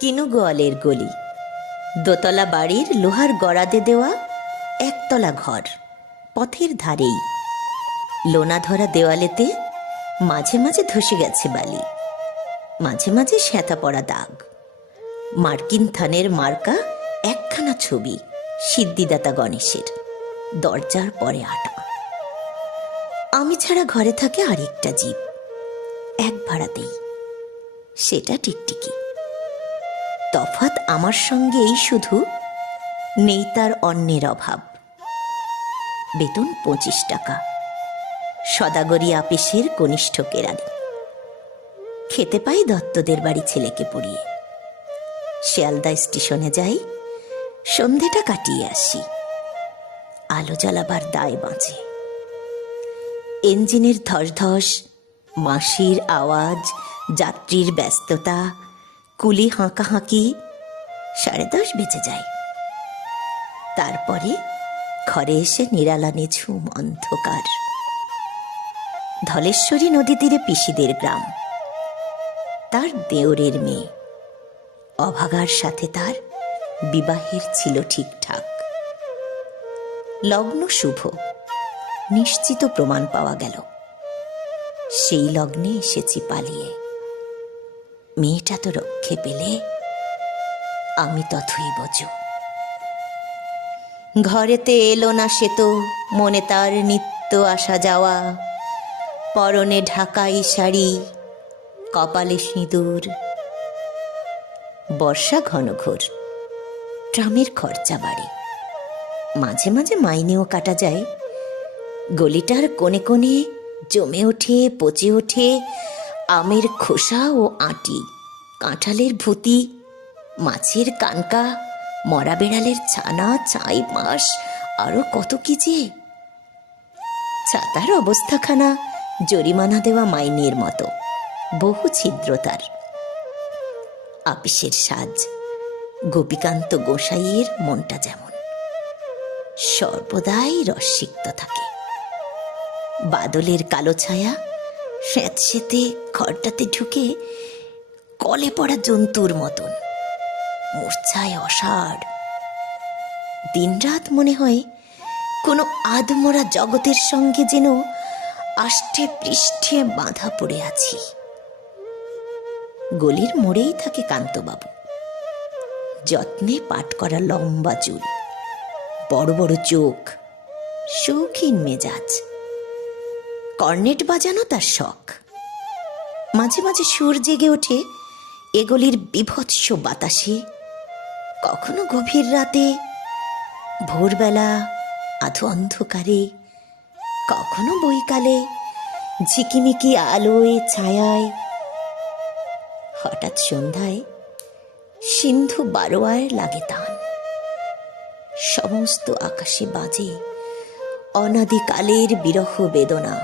কিনু গোয়ালের গলি, দোতলা বাড়ির লোহার গড়াদে দেওয়া একতলা ঘর, পথের ধারেই। লোনা ধরা দেওয়ালেতে মাঝে মাঝে ধসে গেছে বালি, মাঝে মাঝে শ্যাঁতা পড়া দাগ। মার্কিন থানের মার্কা একখানা ছবি সিদ্ধিদাতা গণেশের, দরজার পরে আটা। আমি ছাড়া ঘরে থাকে আরেকটা জীব, এক ভাড়াতেই, সেটা টিকটিকি। তফাৎ আমার সঙ্গে এই শুধু, নেই তার অন্যের অভাব। বেতন 25 টাকা, সদাগরি আপিসের কনিষ্ঠ কেরানি। খেতে পাই দত্তদের বাড়ি ছেলেকে পড়িয়ে। শিয়ালদা স্টেশনে যাই, সন্ধেটা কাটিয়ে আসি। আলো জ্বালাবার দায় বাঁচে। ইঞ্জিনের ধস, মাসির আওয়াজ, যাত্রীর ব্যস্ততা, কুলি হাঁকাহাঁকি, 10:30 বেজে যায়। তারপরে ঘরে এসে নিরালা নিঝুম অন্ধকার। ধলেশ্বরী নদী তীরে পিসিদের গ্রাম, তার দেওরের মেয়ে। অভাগার সাথে তার বিবাহের ছিল ঠিকঠাক। লগ্ন শুভ, নিশ্চিত প্রমাণ পাওয়া গেল। সেই লগ্নে এসেছি পালিয়ে। মেয়েটা তো রক্ষে পেলে, আমি তথই বোঝো। ঘরেতে এলো না সে তো, মনে তার নিত্য আসা যাওয়া। পরনে ঢাকাই শাড়ি, কপালে সিঁদুর। বর্ষা ঘনঘোর, ট্রামের খরচা বাড়ে। মাঝে মাঝে মাইনেও কাটা যায়। গলিটার কোণে কোণে জমে ওঠে, পচে ওঠে আমের খোসা ও আঁটি, কাঁঠালের ভুতি, মাছের কানকা, মরা বেড়ালের ছানা, ছাই মাস, আরো কত কি যে। ছাতার অবস্থাখানা জরিমানা দেওয়া মাইনের মতো, বহু ছিদ্রতার। আপিসের সাজ, গোপীকান্ত গোসাইয়ের মনটা যেমন, সর্বদাই রসিক্ত থাকে। বাদলের কালো ছায়া স্যাঁতসেঁতে ঘরটাতে ঢুকে কলে পড়া জন্তুর মতন, মূর্ছায় অসাড়। দিনরাত মনে হয় কোনো আধমরা জগতের সঙ্গে যেন আষ্টে পৃষ্ঠে বাঁধা পড়ে আছি। গলির মোড়েই থাকে কান্তবাবু, যত্নে পাট করা লম্বা চুল, বড় বড় চোখ, শৌখিন মেজাজ। কর্নেট বাজানো তার শখ। মাঝে মাঝে সুর জেগে ওঠে এগলির বিভৎস বাতাসে, কখনো গভীর রাতে, ভোরবেলা আধো অন্ধকারে, কখনো বৈকালে ঝিকিমিকি আলোয় ছায়ায়। হঠাৎ সন্ধ্যায় সিন্ধু বারোয়ার লাগে তান। সমস্ত আকাশে বাজে অনাদিকালের বিরহ বেদনা।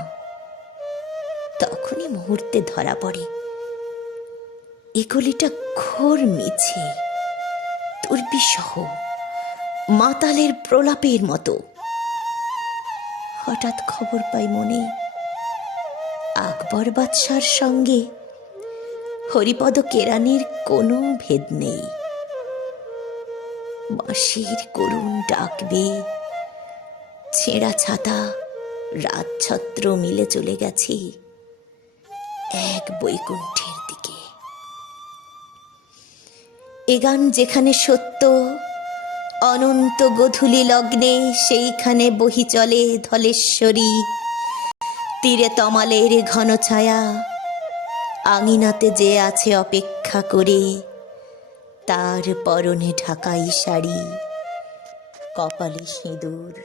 তখনই মুহূর্তে ধরা পড়ে এগুলিটা ঘোর মিছে, দুর্বিষহ, মাতালের প্রলাপের মতো। হঠাৎ খবর পাই মনে, আকবর বাদশার সঙ্গে হরিপদ কেরানির কোনো ভেদ নেই। বাঁশির করুণ ডাকবে, ছেঁড়া ছাতা, রাতছত্র মিলে চলে গেছি এক বৈকুণ্ঠের দিকে। এ গান যেখানে সত্য, অনন্ত গোধূলি লগ্নে সেইখানে বহি চলে ধলেশ্বরী। তীরে তমালের ঘন ছায়া, আঙিনাতে যে আছে অপেক্ষা করে, তার পরনে ঢাকাই শাড়ি, কপালে সিঁদুর।